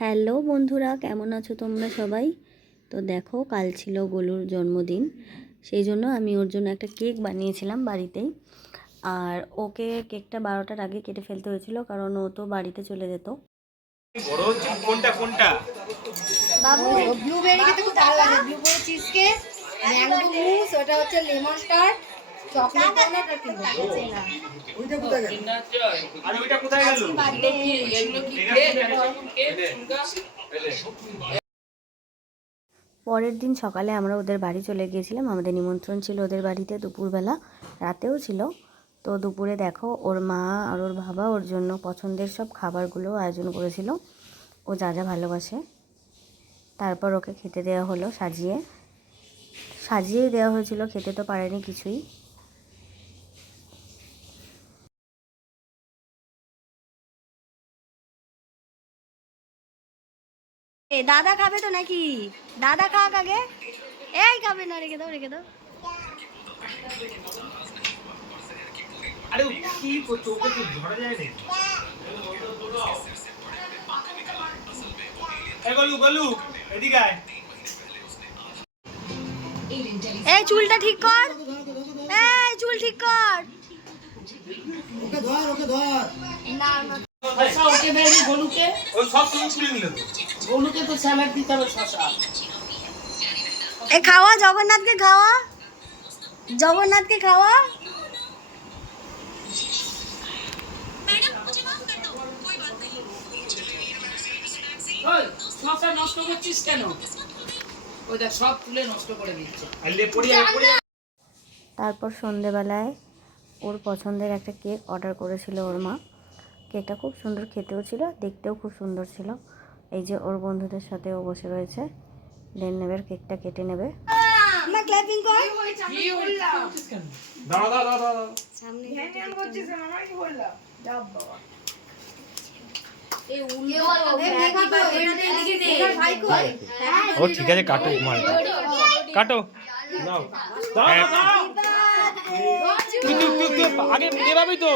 Hello বন্ধুরা, কেমন আছো তোমরা সবাই? তো দেখো, কাল ছিল গোলুর জন্মদিন, সেই জন্য আমি ওর জন্য একটা কেক বানিয়েছিলাম বাড়িতেই। আর ওকে কেকটা 12টার আগে কেটে ফেলতে হয়েছিল, কারণ ও তো বাড়িতে চলে যেত। কোনটা কোনটা বাবু ব্লুবেরি খেতে খুব ভালো লাগে। ব্লুবেরি চিজ কেক, ম্যাঙ্গো মুস, ওটা হচ্ছে লেমন টার্ট, চকলেট ডোনাট আর কিনবো না। ওইটা কোথায় গেল? আর ওইটা কোথায় গেল? এগুলো কি পরের দিন সকালে আমরা ওদের বাড়ি চলে গিয়েছিলাম। আমাদের নিমন্ত্রণ ছিল ওদের বাড়িতে দুপুরবেলা, রাতেও ছিল। তো দুপুরে দেখো, ওর মা আর ওর বাবা ওর জন্য পছন্দের সব খাবারগুলো আয়োজন করেছিল, ও যা যা ভালোবাসে। তারপর ওকে খেতে দেওয়া হলো, সাজিয়েই দেওয়া হয়েছিল, খেতে তো পারেনি কিছুই। দাদা খাবে তো নাকি? দাদা খাক আগে। এই খাবে না, রেখে দাও রেখে দাও। আরে কি করছো? ওকে তো ধরা যায় না। এই গলু গলু, এদিকে আয়। এই চুলটা ঠিক কর, এই চুল ঠিক কর। ওকে ধর না না। শশা ওকে দেয়নি গোলুকে? ওই সব তুমি ছিঁড়ে নিলে তো। গোলুকে তো স্যালাড দিতে হবে শশা। এই খাওয়া, জগন্নাথকে খাওয়া, জগন্নাথকে খাওয়া। ওই শশা নষ্ট করছিস কেন? ওই দেখ সব তুলে নষ্ট করে দিচ্ছে। আইলে পড়ি আয় পড়ি। তারপর সন্ধেবেলায় ওর পছন্দের একটা কেক অর্ডার করেছিল ওর মা। কেকটা খুব সুন্দর খেতেও ছিল, দেখতেও খুব সুন্দর ছিল। এই যে ওর বন্ধুদের সাথে ও বসে রয়েছে, দেন নেবে কেকটা কেটে নেবে। মা ক্ল্যাপিং কর। কি বললাম? দাও দাও দাও দাও। সামনে ধ্যান করছিস না, আমি কি বললাম? যাও বাবা। এই উল্টো দেখাবো, এদিকে নে। ভাই কই? ও ঠিক আছে, কাটো মার কাটো। নাও দাও দাও। তুই আগে নেবাবি তো।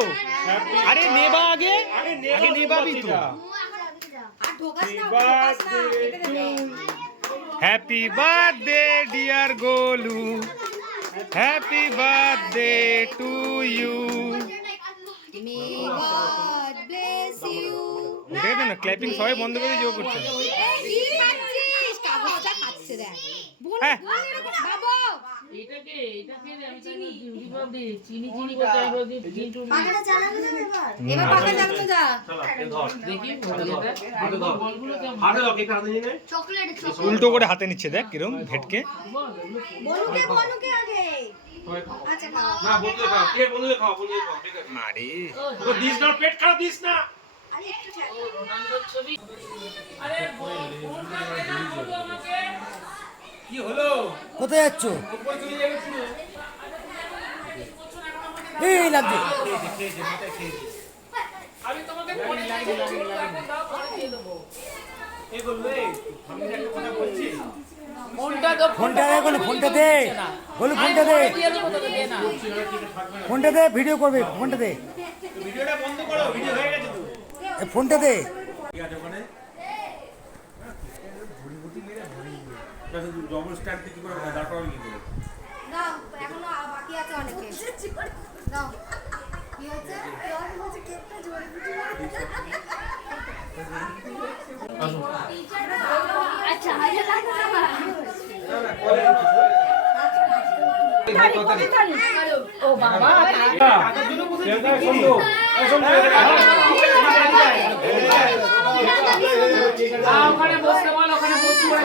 আরে নেবা আগে নেবাবি তো। আর ঢোকাস না, ঢোকাস না, কেটে দেবে। Happy birthday dear Golu, happy birthday to you. May God bless you. ওটাই তো না, ক্ল্যাপিং সবাই বন্ধ করে জোর করছে। কি খাচ্ছিস? কাগজটা খাচ্ছে দেখ। হ্যাঁ। বাবু এটাকে আমি চিনি দিবাবি চিনি কোথায় বলি চিনি। পাখাটা চালানো যাবে এবার? এবার পাখা চালানো যা। চল এ ধর। দেখি হাতে ধর। বলগুলো কেমন? হাতে দাও, কেক হাতে নিয়ে নে। চকলেট উল্টো করে হাতে নিচ্ছে, দেখ কিরম ভেটকে। বলুকে আগে। আচ্ছা খাও। না বন্ধুকে খাও, কে বন্ধুকে খাও, বন্ধুকে খাও, ঠিক আছে। আরে তো দিস না, পেট খারাপ দিস না। আরে একটু ছাড়। রোনাল্ডোর ছবি। আরে ফোনটা দে না বলু আমাকে। কি হলো? কোথায় যাচ্ছ? উপরে চলে যাবে শুনে। এই লাগছে। আমি তোমাকে ফোনে লাগিয়ে দাও, পরে দিয়ে দেবো। এই বলবে আমি একটা কথা বলছি। ফোনটা তো ফোনটা দে, বলে ফোনটা দে। বলে ফোনটা দে। দিয়ে দেবো তোকে, দে না। ফোনটা দে, ভিডিও করবে, ফোনটা দে। ভিডিওটা বন্ধ করো, ভিডিও হয়ে গেছে তো। এ ফোনটা দে। ঠিক আছে ওখানে ভুড়ি মেরে ভরি ডবল স্ট্যান্ড কি করে দাঁড় করাবি কি করে? নাও, এখনো বাকি আছে অনেকে। নাও। কি হচ্ছে? কেমন হচ্ছে কেকটা জোরে পিটে মারছে। আচ্ছা, আগে লাগবে না। না কলে ও বাবা, কাদের জন্য বসে সুন্দর ওখানে বসতে বল, ওখানে বসতে বল।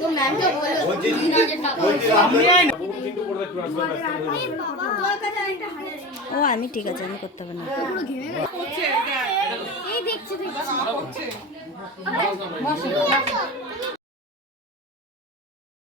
তো ম্যামকে বলো 3000 টাকা। আমি আই না কিন্তু করে একটু আসবে ব্যস্ত হয়ে যাবে। তোর কাছে একটা 1000। ও আমি ঠিক আছে, আমি করতে হবে না। পুরো ঘেমে গেছে। এই দেখছি দেখছি।